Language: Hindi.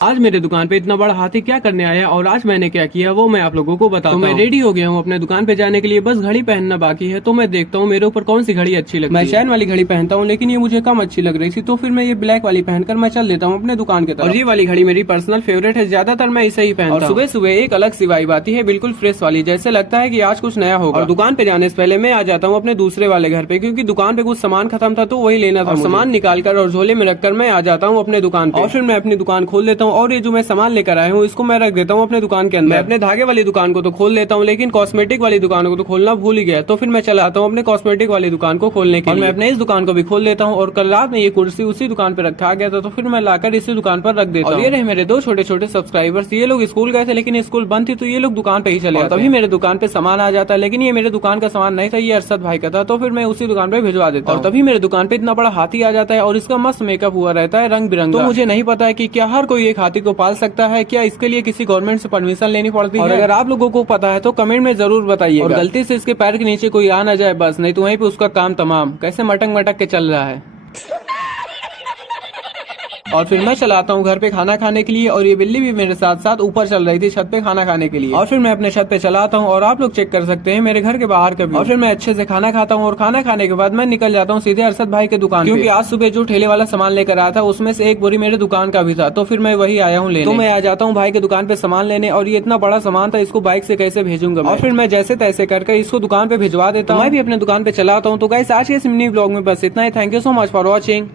आज मेरे दुकान पे इतना बड़ा हाथी क्या करने आया और आज मैंने क्या किया वो मैं आप लोगों को बताता हूँ। तो मैं रेडी हो गया हूँ अपने दुकान पे जाने के लिए, बस घड़ी पहनना बाकी है। तो मैं देखता हूँ मेरे ऊपर कौन सी घड़ी अच्छी लगती है। मैं चैन वाली घड़ी पहनता हूँ लेकिन ये मुझे कम अच्छी लग रही थी, तो फिर मैं ये ब्लैक वाली पहनकर मैं चल देता हूँ अपने दुकान के तरफ। और ये वाली घड़ी मेरी पर्सनल फेवरेट है, ज्यादातर मैं इसे ही पहनता हूँ। सुबह सुबह एक अलग सी वाइब आती है, बिल्कुल फ्रेश वाली, जैसे लगता है कि आज कुछ नया होगा। और दुकान पे जाने से पहले मैं आ जाता हूँ अपने दूसरे वाले घर पे, क्योंकि दुकान पे कुछ सामान खत्म था तो वही लेना था। सामान निकाल कर और झोले में रखकर मैं आ जाता हूँ अपने दुकान पे, और फिर मैं अपनी दुकान खोल देता हूँ। और ये जो मैं सामान लेकर आया हूँ इसको मैं रख देता हूँ अपने दुकान के अंदर। मैं अपने धागे वाली दुकान को तो खोल लेता हूँ, लेकिन कॉस्मेटिक वाली दुकान को तो खोलना भूल ही गया। तो फिर मैं चला आता हूँ अपने कॉस्मेटिक वाली दुकान को खोलने के लिए। मैं अपने इस दुकान को भी खोल लेता हूँ। और कल रात में ये कुर्सी उसी दुकान पे रखा गया था, तो फिर मैं लाकर इसी दुकान पर रख देता हूँ। और ये रहे मेरे दो छोटे छोटे सब्सक्राइबर्स, ये लोग स्कूल गए थे लेकिन स्कूल बंद थी तो ये लोग दुकान पे ही चले आते। तभी मेरे दुकान पे सामान आ जाता है, लेकिन ये मेरे दुकान का सामान नहीं था, ये अरशद भाई का था, तो फिर मैं उसी दुकान पे भिजवा देता हूँ। और तभी मेरे दुकान पे इतना बड़ा हाथी आ जाता है और इसका मस्त मेकअप हुआ रहता है रंग बिरंगा। तो मुझे नहीं पता है कि क्या हर कोई एक हाथी को पाल सकता है, क्या इसके लिए किसी गवर्नमेंट से परमिशन लेनी पड़ती है। और अगर आप लोगों को पता है तो कमेंट में जरूर बताइए। और गलती से इसके पैर के नीचे कोई आ ना जाए बस, नहीं तो वहीं पे उसका काम तमाम। कैसे मटक मटक के चल रहा है। और फिर मैं चलाता हूँ घर पे खाना खाने के लिए, और ये बिल्ली भी मेरे साथ साथ ऊपर चल रही थी छत पे खाना खाने के लिए। और फिर मैं अपने छत पे चलाता हूँ और आप लोग चेक कर सकते हैं मेरे घर के बाहर का भी। और फिर मैं अच्छे से खाना खाता हूँ और खाना खाने के बाद मैं निकल जाता हूँ सीधे अरशद भाई के दुकान, क्योंकि आज सुबह जो ठेले वाला सामान लेकर आया था उसमें से एक बोरी मेरे दुकान का भी था, तो फिर मैं वही आया हूँ लेने। तो मैं आ जाता हूँ भाई के दुकान पे सामान लेने, और ये इतना बड़ा सामान था, इसको बाइक से कैसे भेजूंगा। और फिर मैं जैसे तैसे करके इसको दुकान पे भिजवा देता हूँ। मैं भी अपने दुकान पे चलाता हूँ। तो गाइस आज के इस मिनी ब्लॉग में बस इतना ही। Thank you so much for watching.